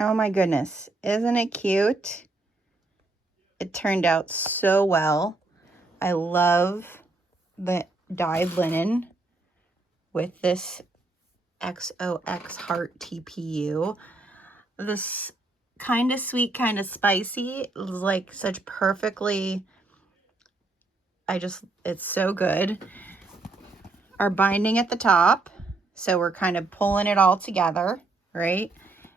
Oh my goodness, isn't it cute? It turned out so well. I love the dyed linen with this XOX heart TPU. This kind of sweet, kind of spicy, like such perfectly, it's so good. Our binding at the top, so we're kind of pulling it all together, right?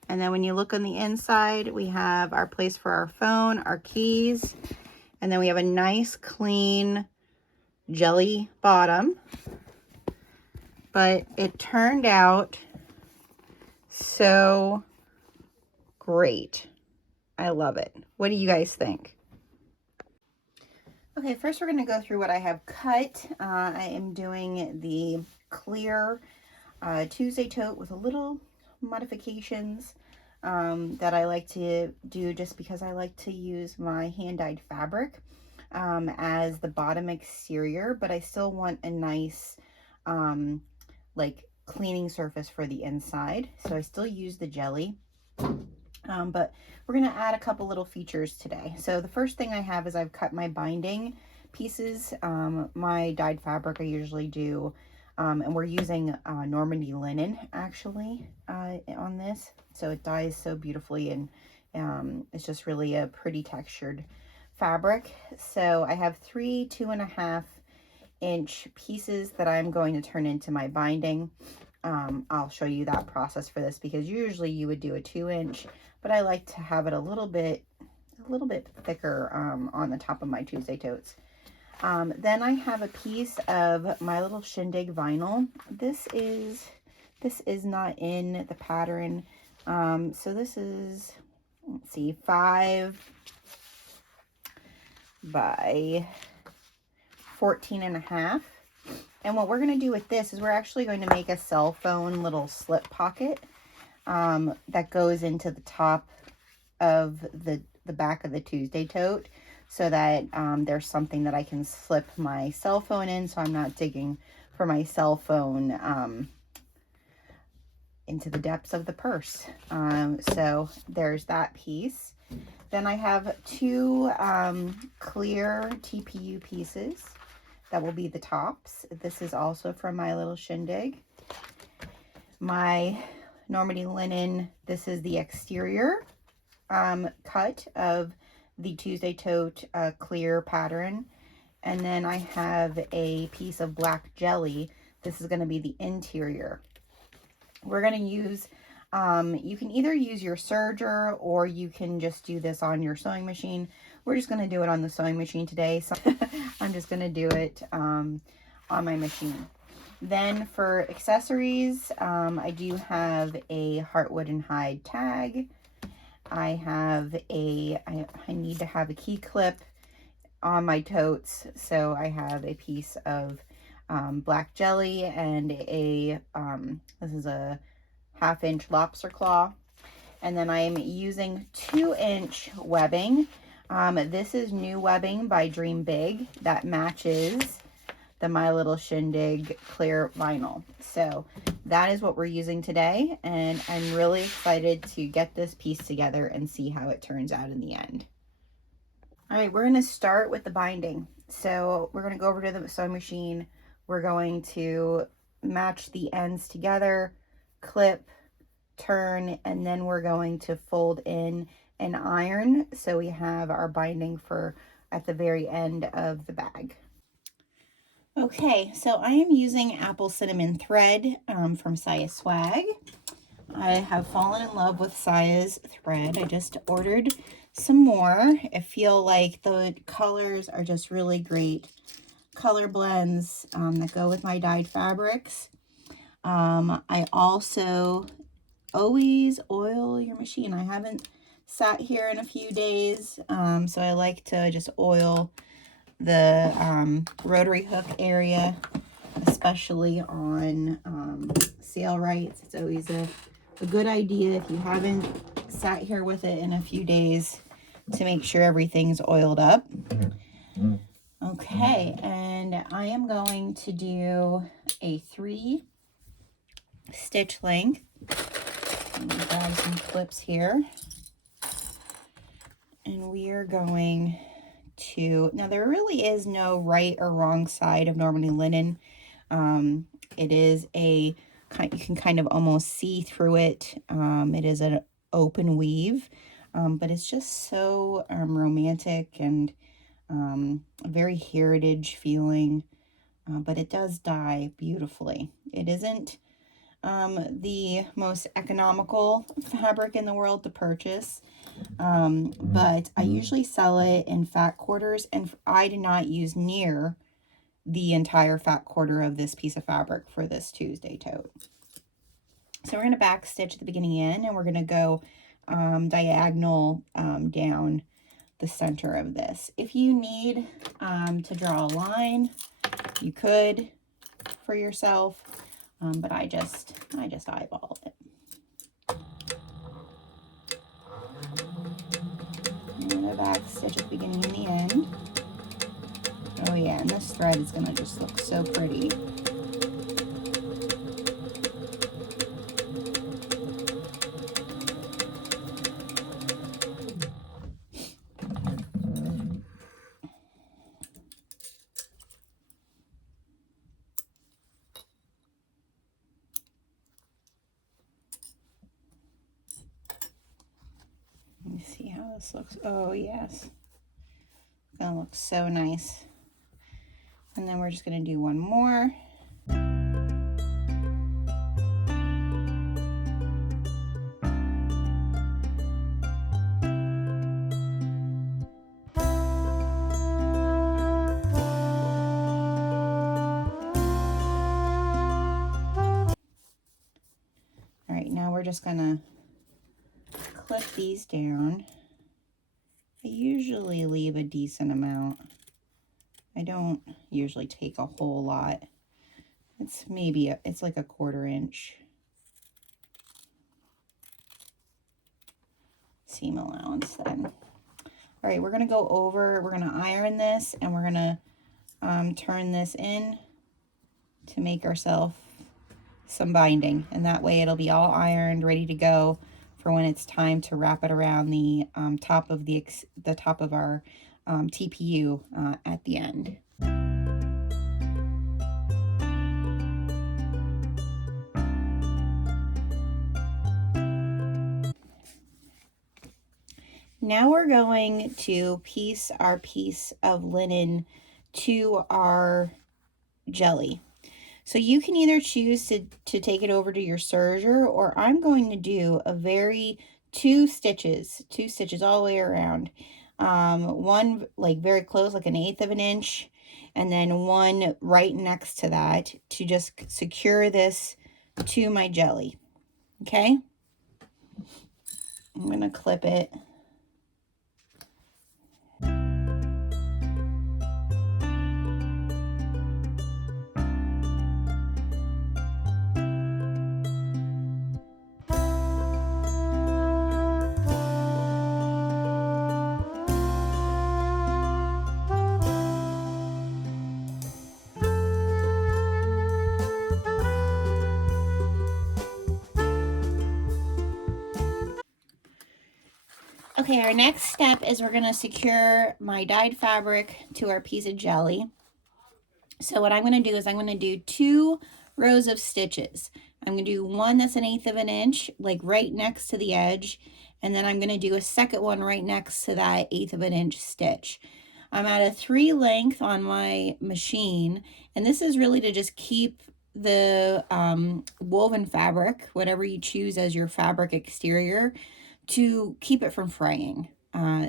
And then when you look on the inside, we have our place for our phone, our keys, and then we have a nice clean jelly bottom. But it turned out so great. I love it. What do you guys think? Okay, first we're going to go through what I have cut. I am doing the clear Tuesday Tote with a little modifications that I like to do just because I like to use my hand-dyed fabric as the bottom exterior, but I still want a nice like cleaning surface for the inside. So I still use the jelly. But we're going to add a couple little features today. So the first thing I have is I've cut my binding pieces. My dyed fabric I usually do, and we're using Normandy linen actually on this. So it dyes so beautifully, and it's just really a pretty textured fabric. So I have 3 2.5-inch pieces that I'm going to turn into my binding. I'll show you that process for this because usually you would do a 2-inch, but I like to have it a little bit thicker on the top of my Tuesday Totes. Then I have a piece of my little shindig vinyl. This is not in the pattern. So this is, let's see, 5 by 14.5. And what we're going to do with this is we're actually going to make a cell phone little slip pocket that goes into the top of the back of the Tuesday Tote, so that there's something that I can slip my cell phone in, so I'm not digging for my cell phone into the depths of the purse. So there's that piece. Then I have 2 clear TPU pieces that will be the tops. This is also from my little shindig. My Normandy linen, this is the exterior cut of the Tuesday Tote clear pattern. And then I have a piece of black jelly. This is going to be the interior. We're going to use, you can either use your serger or you can just do this on your sewing machine. We're just going to do it on the sewing machine today. So I'm just going to do it on my machine. Then for accessories, I do have a heartwood and hide tag. I have I need to have a key clip on my totes. So I have a piece of black jelly and this is a 1/2-inch lobster claw. And then I'm using 2-inch webbing. This is new webbing by Dream Big that matches the My Little Shindig clear vinyl. So that is what we're using today, and I'm really excited to get this piece together and see how it turns out in the end. All right, we're going to start with the binding. So we're going to go over to the sewing machine. We're going to match the ends together, clip, turn, and then we're going to fold in and iron, so we have our binding for at the very end of the bag. Okay, so I am using apple cinnamon thread from Saya Swag. I have fallen in love with Saya's thread. I just ordered some more. I feel like the colors are just really great color blends that go with my dyed fabrics. I also always oil your machine. I haven't sat here in a few days, so I like to just oil the rotary hook area, especially on sail rights. It's always a good idea if you haven't sat here with it in a few days to make sure everything's oiled up. Okay, and I am going to do a 3 stitch length. Grab some clips here. And we are going to, now there really is no right or wrong side of Normandy linen. It is a, you can kind of almost see through it. It is an open weave, but it's just so romantic and very heritage feeling, but it does dye beautifully. It isn't the most economical fabric in the world to purchase. But I usually sell it in fat quarters, and I did not use near the entire fat quarter of this piece of fabric for this Tuesday tote. So we're going to back stitch at the beginning in, and we're going to go diagonal down the center of this. If you need to draw a line, you could for yourself, but I just eyeball it. I'm going to back stitch at the beginning and the end. Oh yeah, and this thread is going to just look so pretty. Let me see how this looks. Oh yes, it's going to look so nice. And then we're just going to do one more. All right, now we're just going to clip these down. I usually leave a decent amount. I don't usually take a whole lot. It's maybe, it's like a 1/4 inch seam allowance then. All right, we're going to go over, we're going to iron this, and we're going to turn this in to make ourselves some binding. And that way it'll be all ironed, ready to go for when it's time to wrap it around the top of the top of our TPU at the end. Now we're going to piece our piece of linen to our jelly. So you can either choose to take it over to your serger, or I'm going to do a very two stitches all the way around. One like very close, like 1/8 of an inch, and then one right next to that to just secure this to my jelly. Okay, I'm gonna clip it. Okay, our next step is we're going to secure my dyed fabric to our piece of jelly. So what I'm going to do is I'm going to do 2 rows of stitches. I'm going to do one that's 1/8 of an inch, like right next to the edge, and then I'm going to do a second one right next to that 1/8 of an inch stitch. I'm at a 3 length on my machine, and this is really to just keep the woven fabric, whatever you choose as your fabric exterior, to keep it from fraying.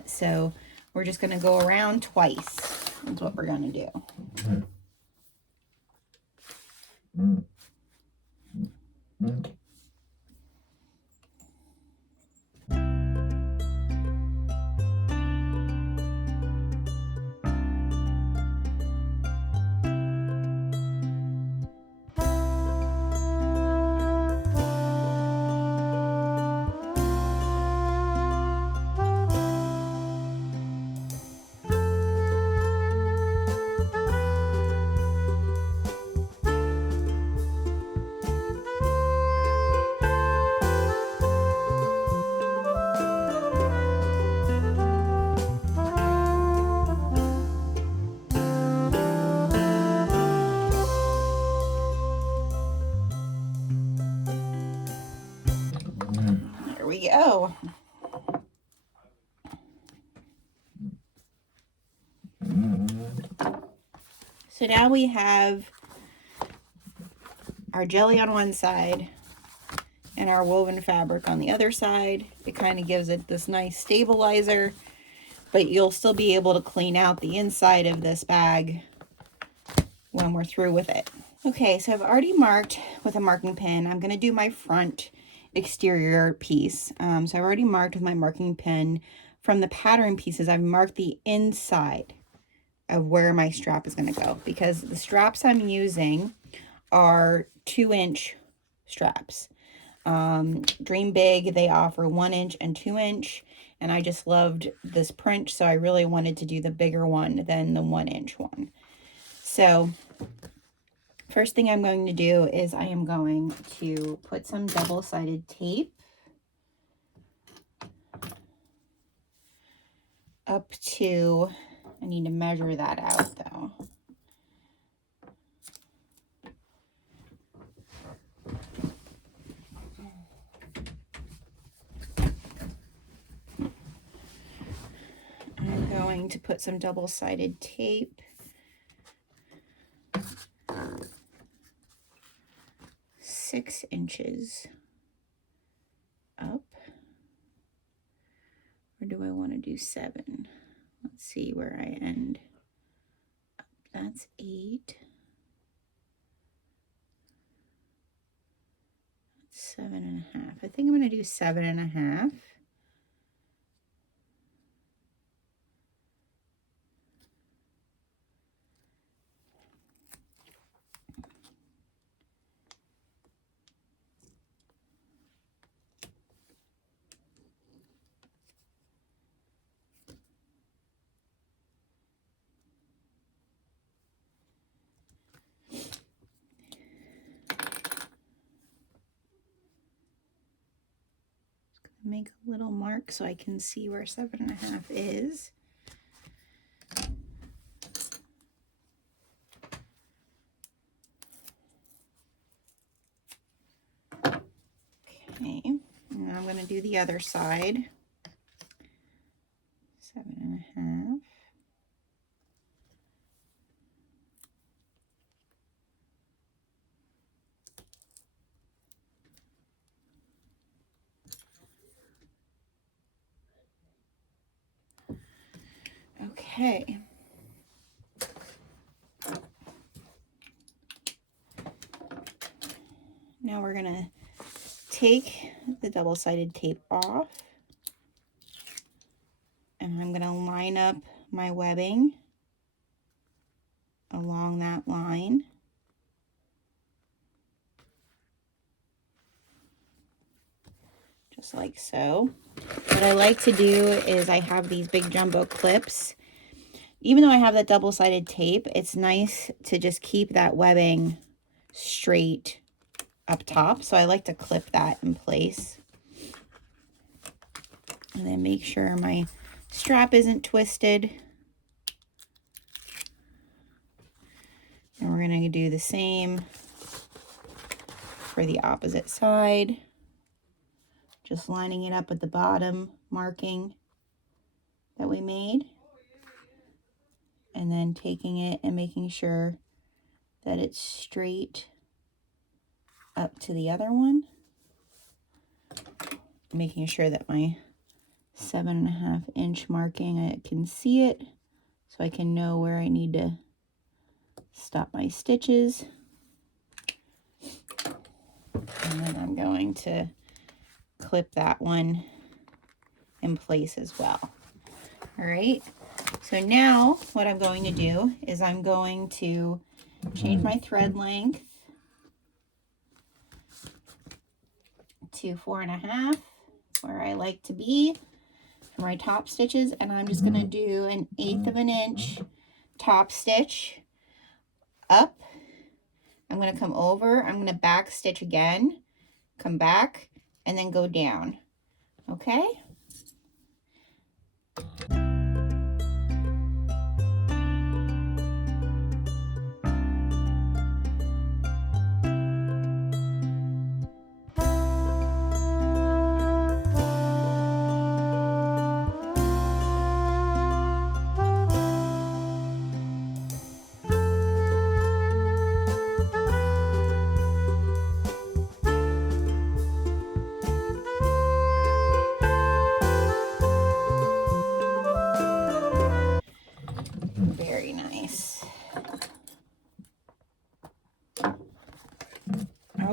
So we're just going to go around twice. That's what we're going to do. So now we have our jelly on one side and our woven fabric on the other side. It kind of gives it this nice stabilizer, but you'll still be able to clean out the inside of this bag when we're through with it. Okay, so I've already marked with a marking pen. I'm going to do my front exterior piece. So I've already marked with my marking pen. From the pattern pieces, I've marked the inside of where my strap is going to go, because the straps I'm using are 2-inch straps. Dream Big, they offer 1-inch and 2-inch, and I just loved this print, so I really wanted to do the bigger one than the 1-inch one. So first thing I'm going to do is I am going to put some double-sided tape up to, I need to measure that out though. I'm going to put some double-sided tape six inches up. Or do I want to do 7? Let's see where I end. That's 8. That's 7.5. I think I'm going to do 7.5. Make a little mark so I can see where 7.5 is. Okay, and I'm going to do the other side. 7.5. Okay. Now we're going to take the double-sided tape off, and I'm going to line up my webbing along that line. Just like so. What I like to do is I have these big jumbo clips. Even though I have that double-sided tape, it's nice to just keep that webbing straight up top. So I like to clip that in place. And then make sure my strap isn't twisted. And we're going to do the same for the opposite side. Just lining it up at the bottom marking that we made. And then taking it and making sure that it's straight up to the other one. Making sure that my 7.5-inch marking, I can see it, so I can know where I need to stop my stitches. And then I'm going to clip that one in place as well. All right, so now what I'm going to do is I'm going to change my thread length to 4.5, where I like to be for my top stitches, and I'm just going to do 1/8 of an inch top stitch up. I'm going to come over, I'm going to back stitch again, come back, and then go down. Okay?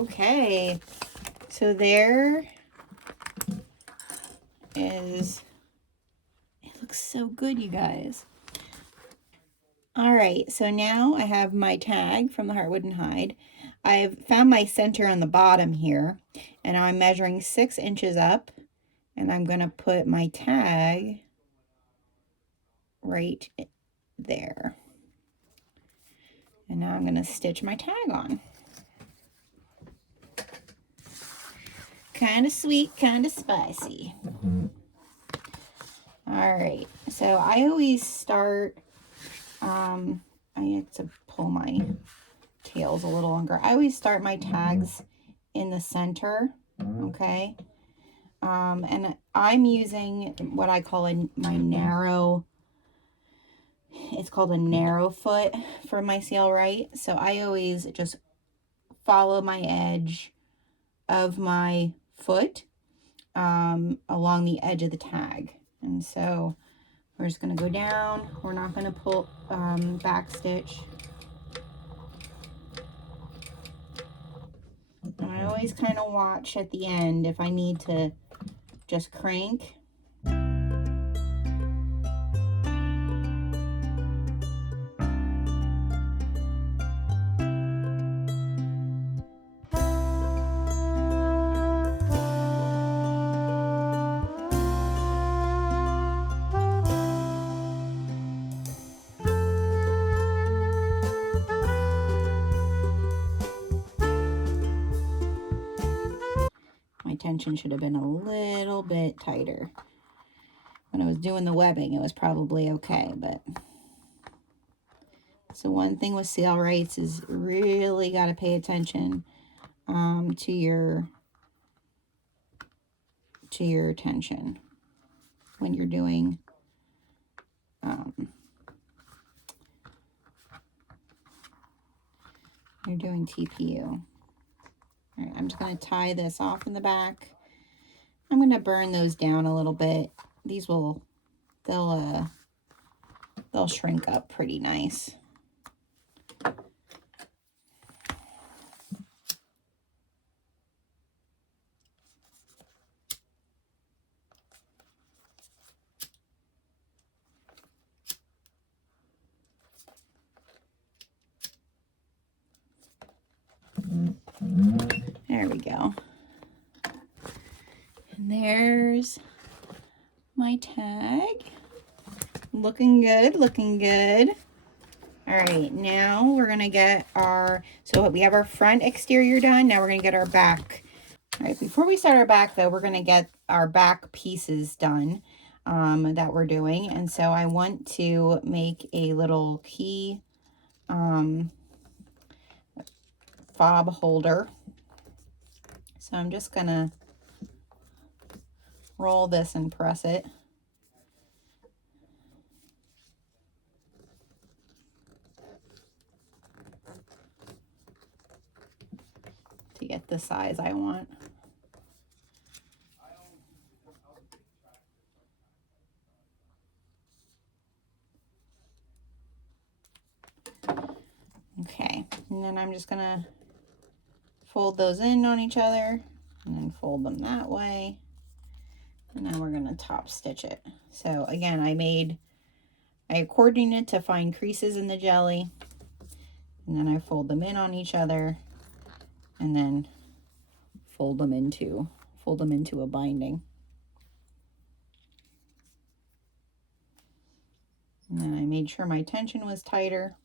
Okay, so there is, it looks so good, you guys. All right, so now I have my tag from the Heartwood and Hide. I've found my center on the bottom here, and now I'm measuring 6 inches up, and I'm gonna put my tag right there. And now I'm gonna stitch my tag on. Kind of sweet, kind of spicy. All right, so I always start, I have to pull my tails a little longer. I always start my tags in the center, okay? And I'm using what I call my narrow, it's called a narrow foot for my sail right. So I always just follow my edge of my foot along the edge of the tag. And so we're just going to go down. We're not going to pull back stitch. And I always kind of watch at the end if I need to just crank. My tension should have been a little bit tighter. When I was doing the webbing, it was probably okay, but so one thing with sail rights is really got to pay attention to your tension when you're doing TPU. All right, I'm just going to tie this off in the back. I'm going to burn those down a little bit. These will, they'll shrink up pretty nice. There we go. And there's my tag. Looking good, looking good. All right, now we're gonna get our, so we have our front exterior done. Now we're gonna get our back. All right, before we start our back though, we're gonna get our back pieces done that we're doing. And so I want to make a little key fob holder. So I'm just gonna roll this and press it. To get the size I want. Okay, and then I'm just gonna fold those in on each other and then fold them that way. And then we're gonna top stitch it. So again, I coordinated to find creases in the jelly, and then I fold them in on each other and then fold them into a binding. And then I made sure my tension was tighter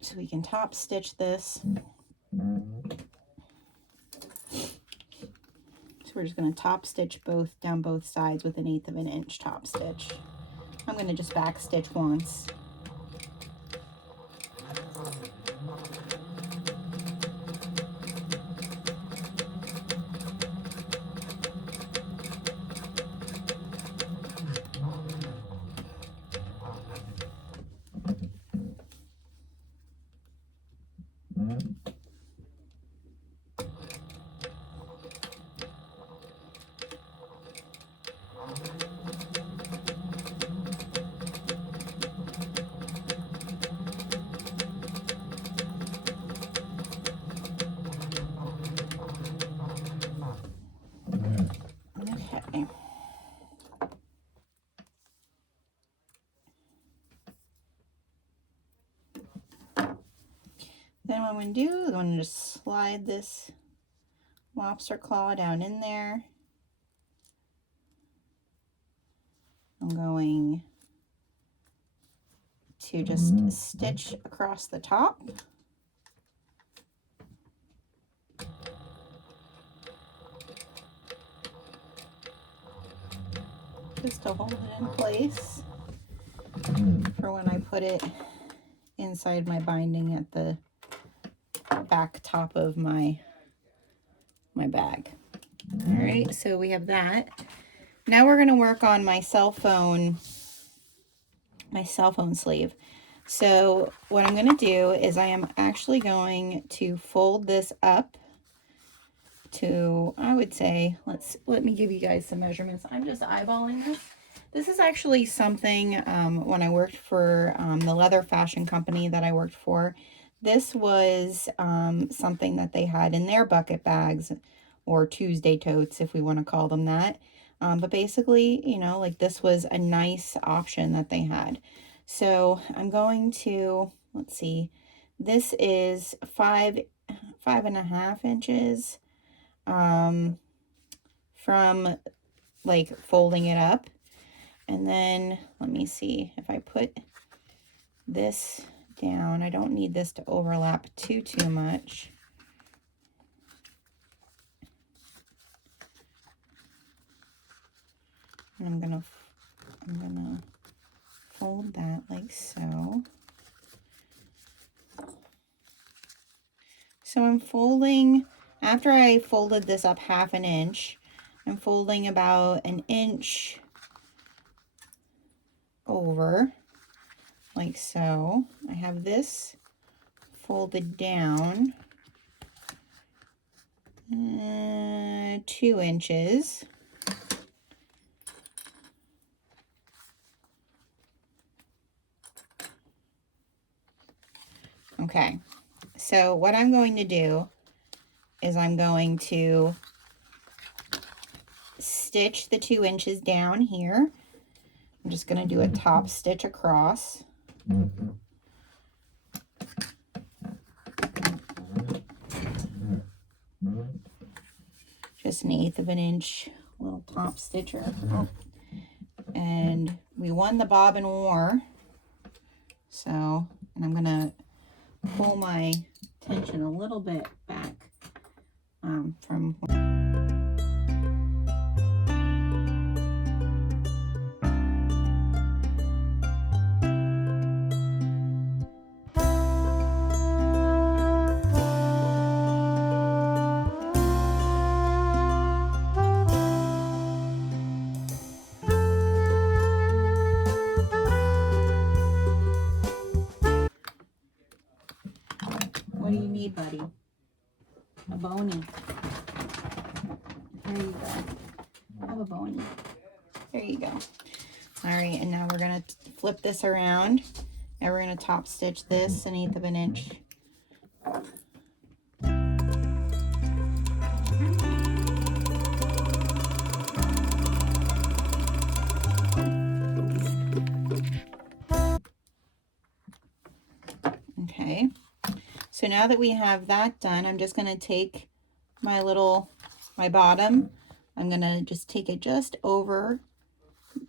so we can top stitch this. So we're just going to top stitch down both sides with 1/8 of an inch top stitch. I'm going to just back stitch once. then what I'm going to do is I'm going to just slide this lobster claw down in there. I'm going to just stitch across the top. Just to hold it in place for when I put it inside my binding at the back top of my bag. All right, so we have that. Now we're going to work on my cell phone sleeve. So what I'm going to do is I am actually going to fold this up to, I would say, let me give you guys some measurements. I'm just eyeballing this. This is actually something when I worked for the leather fashion company that I worked for. This was something that they had in their bucket bags, or Tuesday totes, if we want to call them that. But basically, you know, like this was a nice option that they had. So I'm going to, let's see, this is 5.5 inches from like folding it up. And then let me see if I put this down. I don't need this to overlap too much. And I'm gonna fold that like so. So I'm folding, after I folded this up 1/2 inch, I'm folding about 1 inch over, like so. I have this folded down 2 inches. Okay, so what I'm going to do is I'm going to stitch the 2 inches down here. I'm just going to do a top stitch across. Just 1/8 of an inch little top stitcher. And we won the bobbin war. So, and I'm going to pull my tension a little bit back from... What do you need, buddy? A bony. There you go. Have a bony. There you go. All right, and now we're going to flip this around, and we're going to top stitch this 1/8 of an inch. Okay, so now that we have that done, I'm just going to take my bottom, I'm going to just take it just over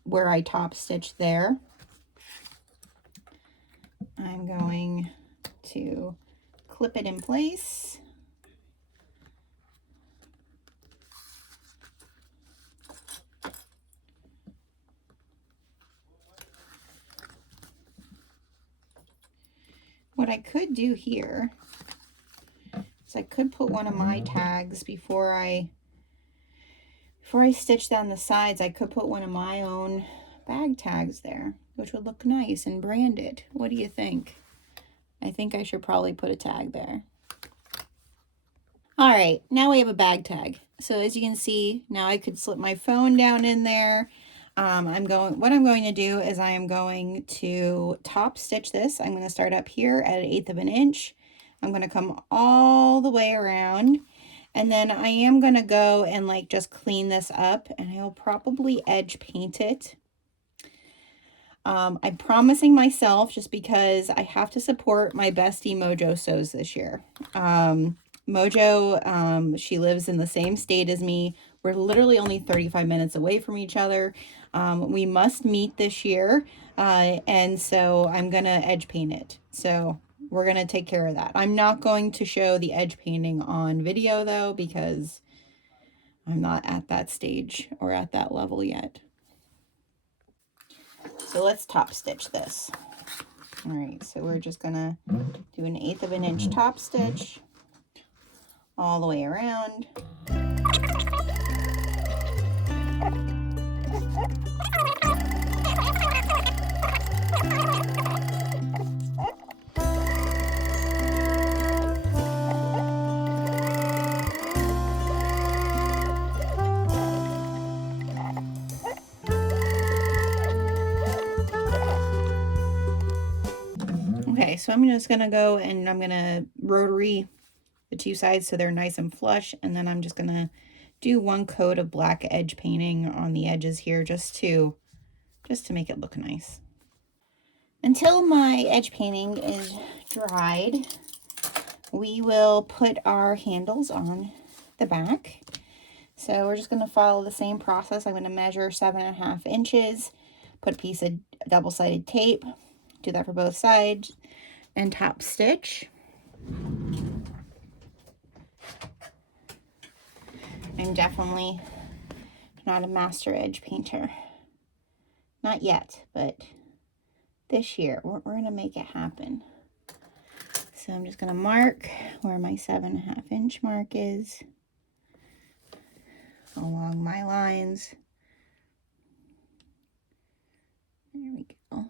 where I top stitched there. I'm going to clip it in place. What I could do here is I could put one of my tags before I stitch down the sides. I could put one of my own bag tags there, which would look nice and branded. What do you think? I think I should probably put a tag there. All right, now we have a bag tag. So as you can see, now I could slip my phone down in there. What I'm going to do is I am going to top stitch this. I'm going to start up here at 1/8 of an inch. I'm going to come all the way around, and then I am going to go and like just clean this up, and I'll probably edge paint it. I'm promising myself, just because I have to support my bestie Mojo Sews this year. Mojo, she lives in the same state as me. We're literally only 35 minutes away from each other. We must meet this year, and so I'm going to edge paint it. So we're going to take care of that. I'm not going to show the edge painting on video, though, because I'm not at that stage or at that level yet. So let's top stitch this. All right, so we're just gonna do an 1/8 of an inch top stitch all the way around. Okay, so I'm just gonna go and I'm gonna rotary the two sides so they're nice and flush, and then I'm just gonna do 1 coat of black edge painting on the edges here just to make it look nice. Until my edge painting is dried, we will put our handles on the back. So we're just going to follow the same process. I'm going to measure 7.5 inches, put a piece of double-sided tape, do that for both sides, and top stitch. I'm definitely not a master edge painter. Not yet, but this year we're going to make it happen. So I'm just going to mark where my 7.5 inch mark is along my lines. There we go.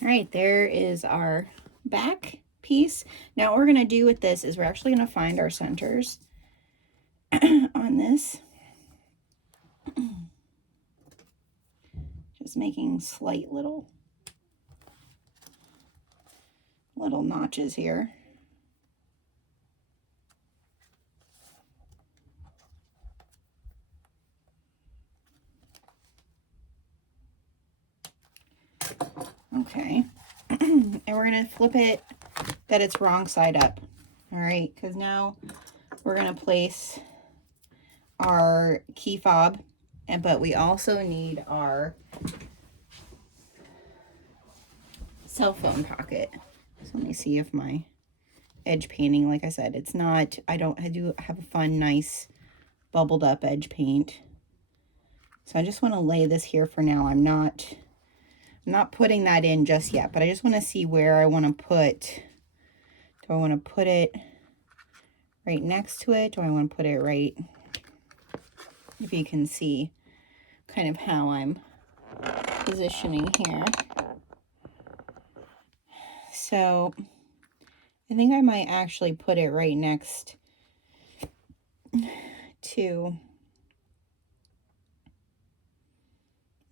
Right, there is our back piece. Now what we're going to do with this is we're actually going to find our centers on this. Just making slight little notches here. Okay, and we're going to flip it that it's wrong side up. All right, because now we're going to place our key fob, but we also need our cell phone pocket. So let me see if my edge painting, like I said, it's not, I do have a fun, nice bubbled up edge paint. So I just want to lay this here for now. I'm not putting that in just yet, but I just want to see where I want to put. Do I want to put it right next to it? Do I want to put it right, if you can see kind of how I'm positioning here. So I think I might actually put it right next to,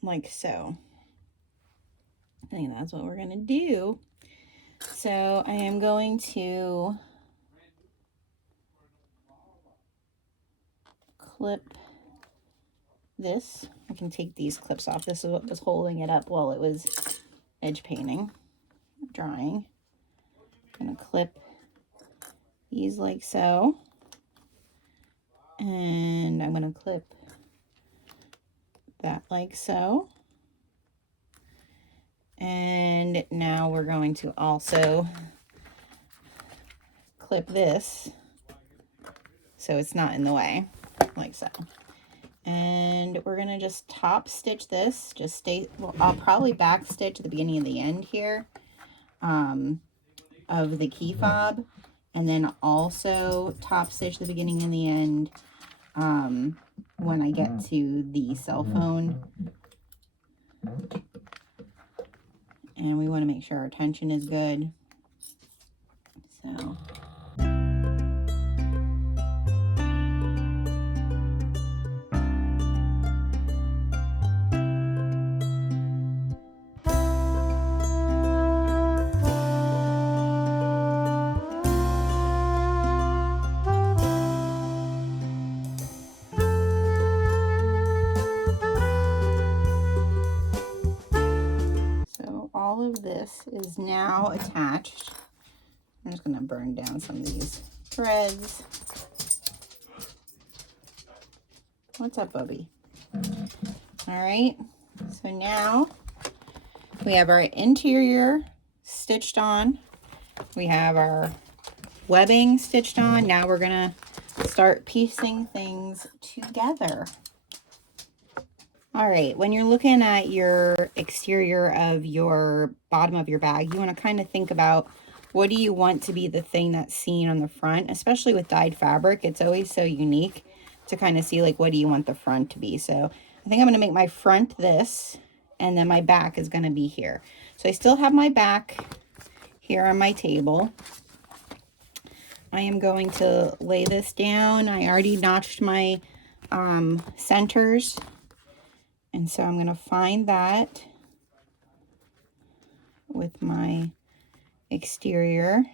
like so. I think that's what we're going to do. So I am going to clip this. I can take these clips off. This is what was holding it up while it was edge painting, drying. I'm going to clip these like so. And I'm going to clip that like so. And now we're going to also clip this so it's not in the way. like so. And we're gonna just top stitch this. Just stay, well, I'll probably back stitch at the beginning and the end here of the key fob, and then also top stitch the beginning and the end when I get to the cell phone. And we want to make sure our tension is good. So all of this is now attached. I'm just going to burn down some of these threads. What's up, Bubby? All right, so now we have our interior stitched on. We have our webbing stitched on. Now we're going to start piecing things together. All right, when you're looking at your exterior of your bottom of your bag, you want to kind of think about what do you want to be the thing that's seen on the front, especially with dyed fabric. It's always so unique to kind of see like what do you want the front to be. So I think I'm going to make my front this, and then my back is going to be here. So I still have my back here on my table. I am going to lay this down. I already notched my centers. And so I'm going to find that with my exterior.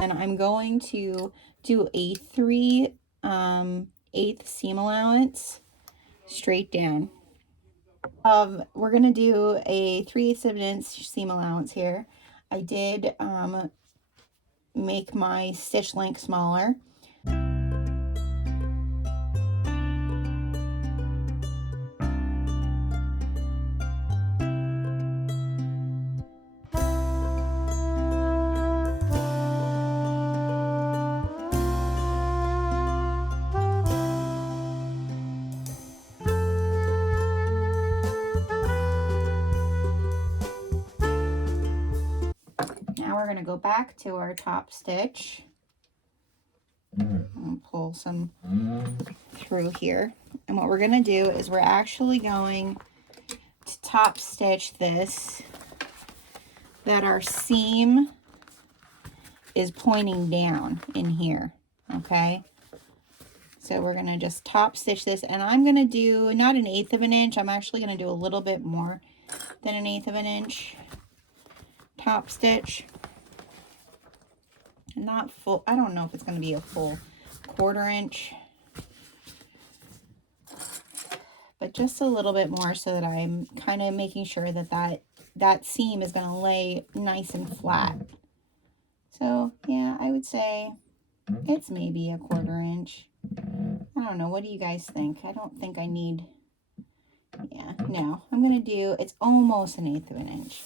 And I'm going to do a 3/8 seam allowance straight down. We're going to do a 3/8 of an inch seam allowance here. I did make my stitch length smaller. Now we're going to go back to our top stitch and pull some through here. And what we're going to do is we're actually going to top stitch this that our seam is pointing down in here. Okay, so we're going to just top stitch this, and I'm going to do not 1/8 of an inch. I'm actually going to do a little bit more than 1/8 of an inch top stitch. Not full, I don't know if it's going to be a full 1/4 inch, but just a little bit more so that I'm kind of making sure that that seam is going to lay nice and flat. So yeah, I would say it's maybe a 1/4 inch. I don't know. What do you guys think? I don't think I need, yeah, no, I'm going to do, it's almost 1/8 of an inch.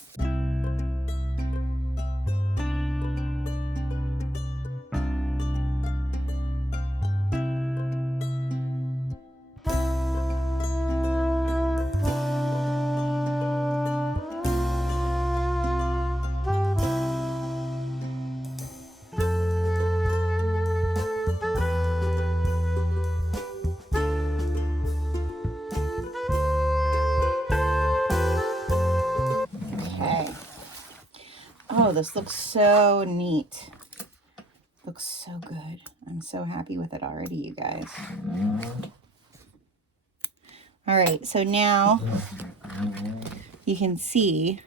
Oh, this looks so neat. Looks so good. I'm so happy with it already, you guys. All right, so now you can see,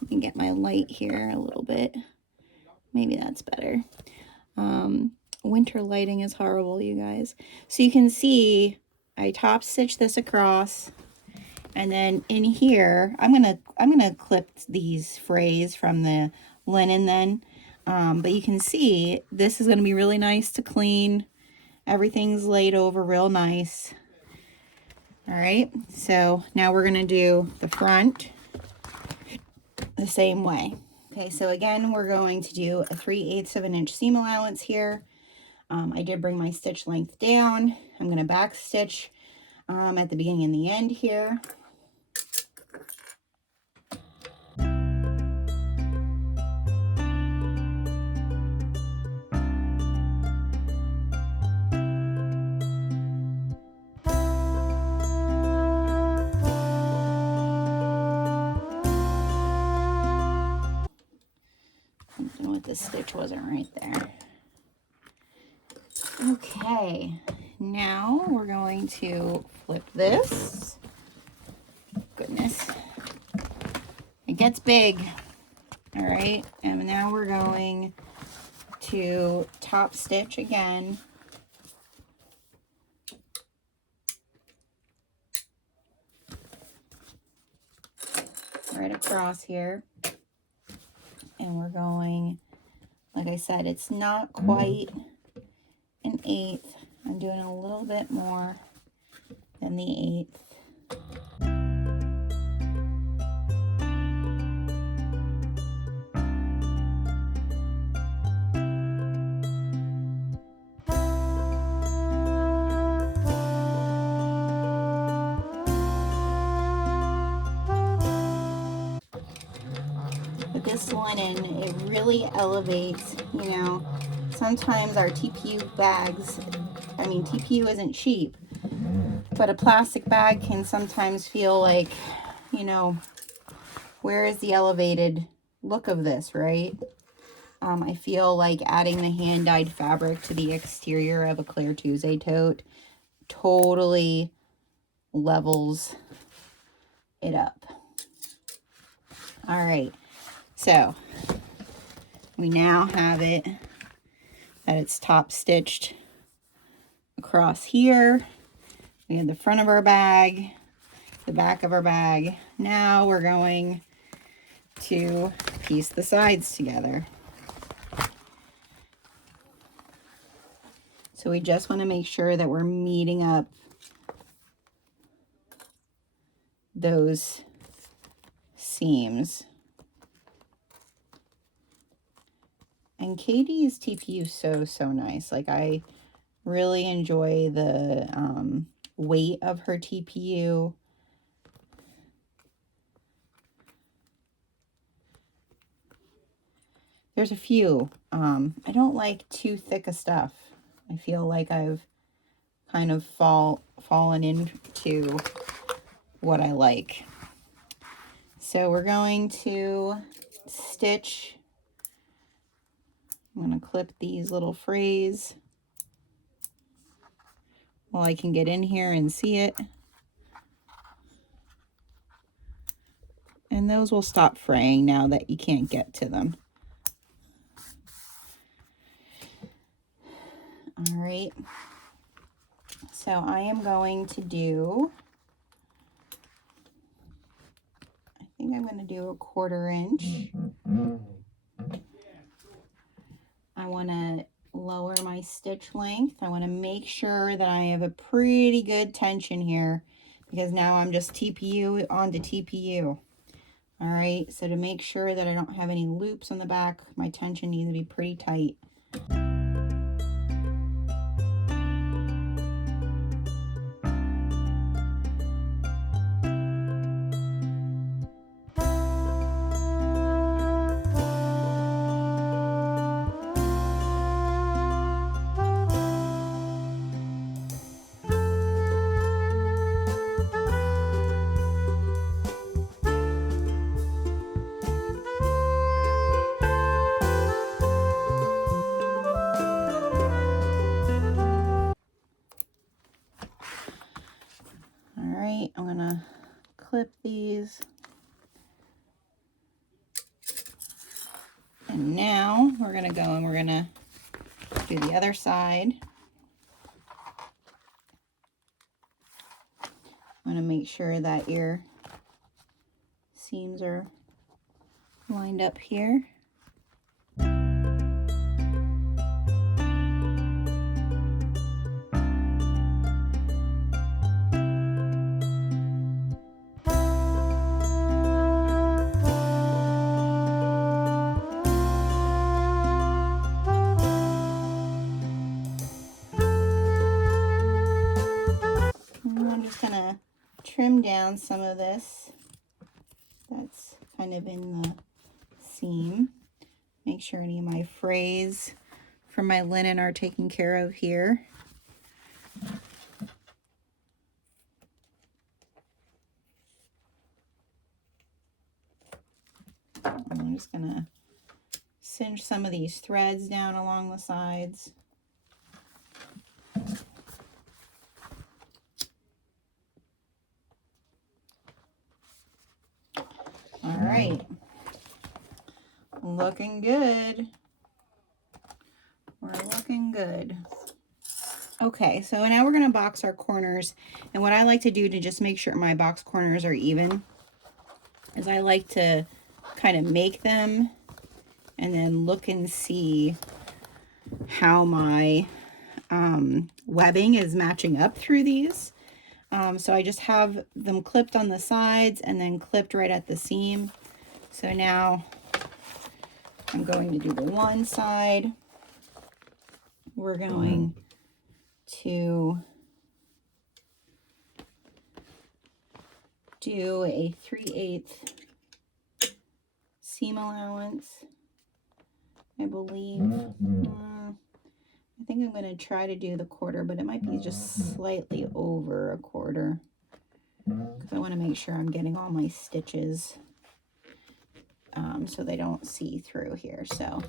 let me get my light here a little bit. Maybe that's better. Winter lighting is horrible, you guys. So you can see I top stitch this across. And then in here, I'm gonna clip these frays from the linen then. But you can see this is going to be really nice to clean. Everything's laid over real nice. All right, so now we're going to do the front the same way. Okay, so again, we're going to do a 3/8 of an inch seam allowance here. I did bring my stitch length down. I'm going to back stitch at the beginning and the end here. Something with the stitch wasn't right there. Okay, now we're going to flip this. Goodness, it gets big. All right, and now we're going to top stitch again. Right across here. And we're going, like I said, it's not quite an 1/8. I'm doing a little bit more than the 1/8. But this linen, it really elevates, you know, sometimes our TPU bags, I mean, TPU isn't cheap, but a plastic bag can sometimes feel like, you know, where is the elevated look of this, right? I feel like adding the hand-dyed fabric to the exterior of a Clear Tuesday tote totally levels it up. All right, so we now have it that it's top stitched across here. We have the front of our bag, the back of our bag. Now we're going to piece the sides together. So we just want to make sure that we're meeting up those seams. And Katie's TPU is so nice. Like, I really enjoy the weight of her TPU. There's a few. I don't like too thick of stuff. I feel like I've kind of fallen into what I like. So we're going to stitch. I'm going to clip these little frays while I can get in here and see it. And those will stop fraying now that you can't get to them. All right. So I am going to do, I think I'm going to do 1/4 inch. I want to lower my stitch length. I want to make sure that I have a pretty good tension here, because now I'm just TPU onto TPU. All right, so to make sure that I don't have any loops on the back, my tension needs to be pretty tight. I'm gonna clip these. And now we're gonna go and we're gonna do the other side. I'm gonna make sure that your seams are lined up here. trim down some of this that's kind of in the seam. Make sure any of my frays from my linen are taken care of here. I'm just gonna cinch some of these threads down along the sides. All right, looking good. We're looking good. Okay, so now we're gonna box our corners, and what I like to do to just make sure my box corners are even is I like to kind of make them and then look and see how my webbing is matching up through these. So I just have them clipped on the sides and then clipped right at the seam. So now I'm going to do the one side. We're going to do a 3/8 seam allowance, I believe. I think I'm going to try to do the 1/4, but it might be just slightly over a 1/4 because I want to make sure I'm getting all my stitches so they don't see through here. So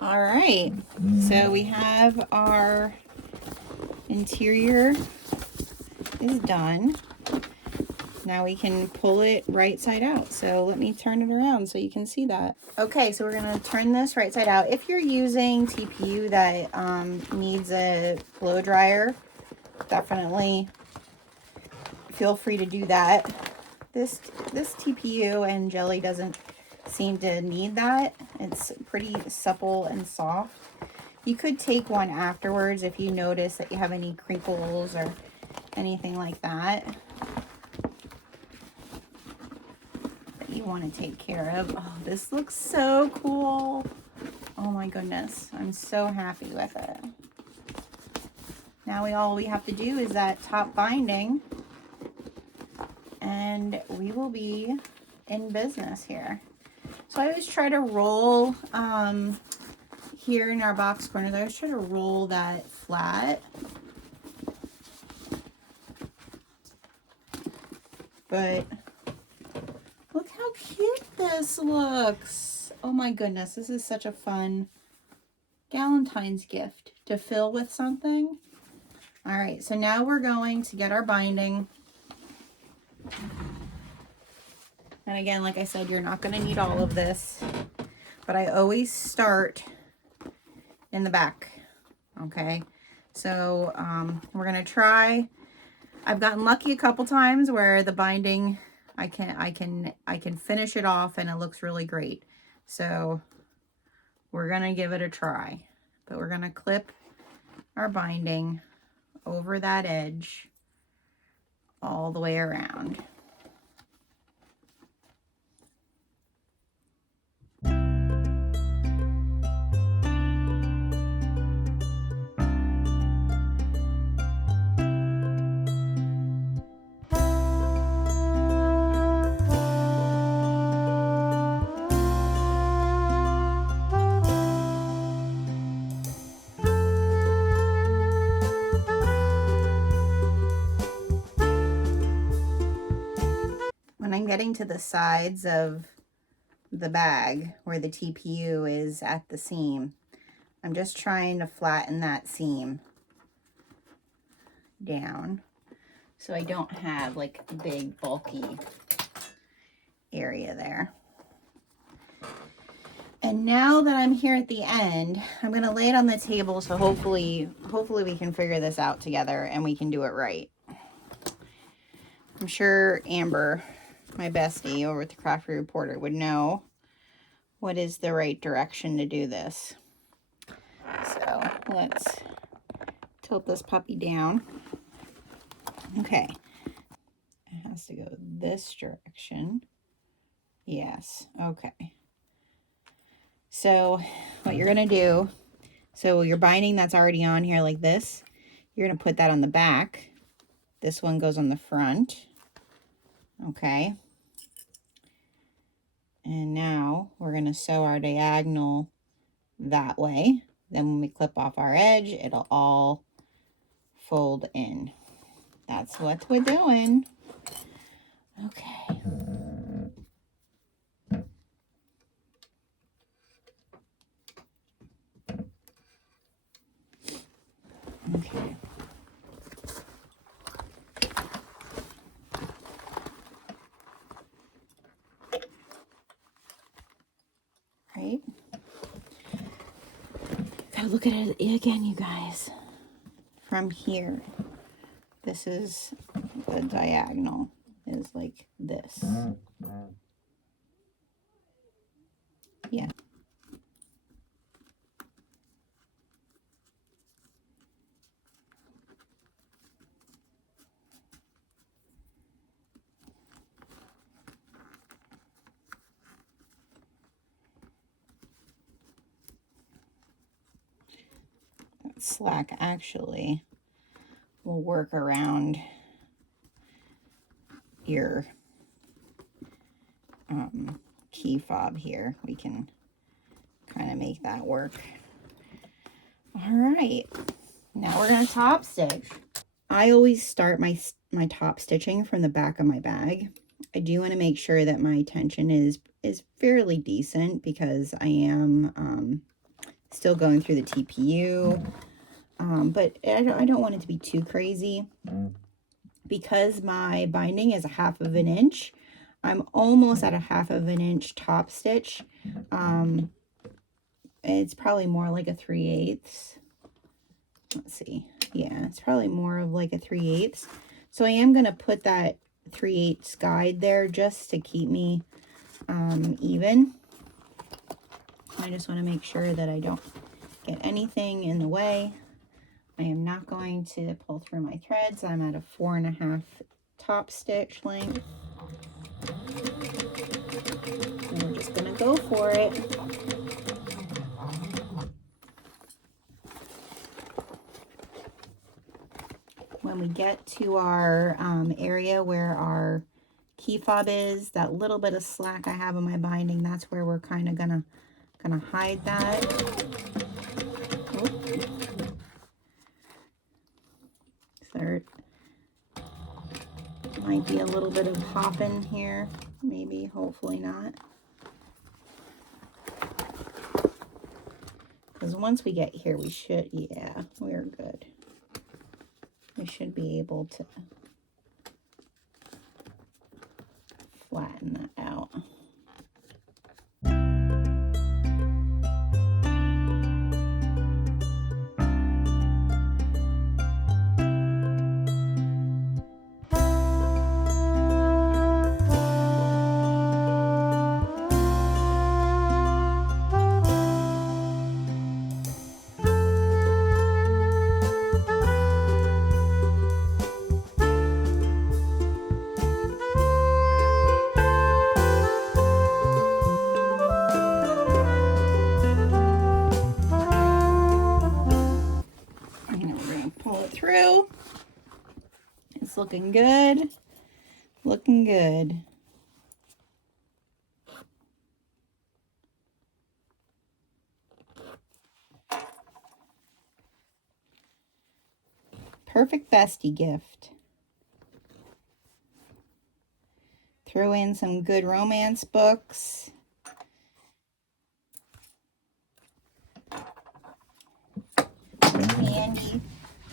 all right, so we have our interior is done. Now we can pull it right side out. So let me turn it around so you can see that. Okay, so we're gonna turn this right side out. If you're using TPU that needs a blow dryer, definitely feel free to do that. This TPU and jelly doesn't seem to need that. It's pretty supple and soft. You could take one afterwards if you notice that you have any crinkles or anything like that you want to take care of. Oh, this looks so cool. Oh my goodness, I'm so happy with it. Now all we have to do is that top binding and we will be in business here. So I always try to roll here in our box corners, I always try to roll that flat. But look how cute this looks. Oh my goodness, this is such a fun Valentine's gift to fill with something. All right, so now we're going to get our binding. And again, like I said, you're not going to need all of this, but I always start in the back. Okay, so we're going to try. I've gotten lucky a couple times where the binding, I can finish it off and it looks really great. So we're going to give it a try, but we're going to clip our binding over that edge all the way around. When I'm getting to the sides of the bag where the TPU is at the seam, I'm just trying to flatten that seam down so I don't have like a big bulky area there. And now that I'm here at the end, I'm going to lay it on the table so hopefully we can figure this out together and we can do it right. I'm sure Amber, my bestie over at the Crafty Reporter, would know what is the right direction to do this. So let's tilt this puppy down. Okay. It has to go this direction. Yes. Okay. So what you're going to do, so your binding that's already on here like this, you're going to put that on the back. This one goes on the front. Okay. And now we're going to sew our diagonal that way. Then when we clip off our edge, it'll all fold in. That's what we're doing. Okay. Okay. Right? Gotta look at it again, you guys. From here, this is the diagonal, is like this. Yeah. Slack actually will work around your key fob here. We can kind of make that work. All right, now we're gonna top stitch. I always start my top stitching from the back of my bag. I do want to make sure that my tension is fairly decent because I am still going through the TPU. But I don't want it to be too crazy. Because my binding is 1/2 of an inch, I'm almost at a 1/2 of an inch top stitch. It's probably more like a 3/8. Let's see. Yeah, it's probably more of like a 3/8. So I am going to put that 3/8 guide there just to keep me even. I just want to make sure that I don't get anything in the way. I am not going to pull through my threads. I'm at a 4.5 top stitch length. And we're just going to go for it. When we get to our area where our key fob is, that little bit of slack I have in my binding, that's where we're kind of gonna hide that. There might be a little bit of hopping here, maybe, hopefully not. Because once we get here, we should, yeah, we're good. We should be able to flatten that out. Through. It's looking good. Looking good. Perfect bestie gift. Throw in some good romance books. Candy.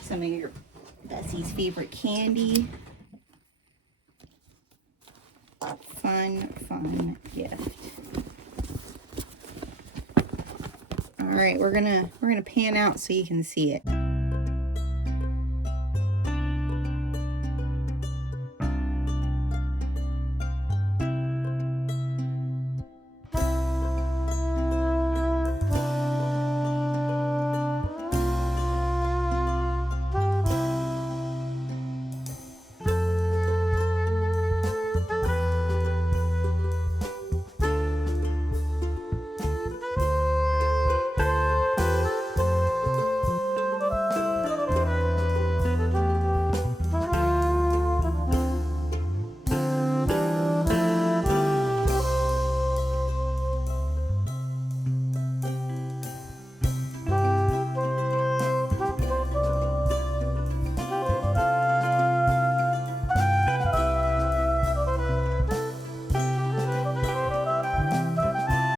Some of your Bessie's favorite candy. Fun gift. All right, we're gonna pan out so you can see it.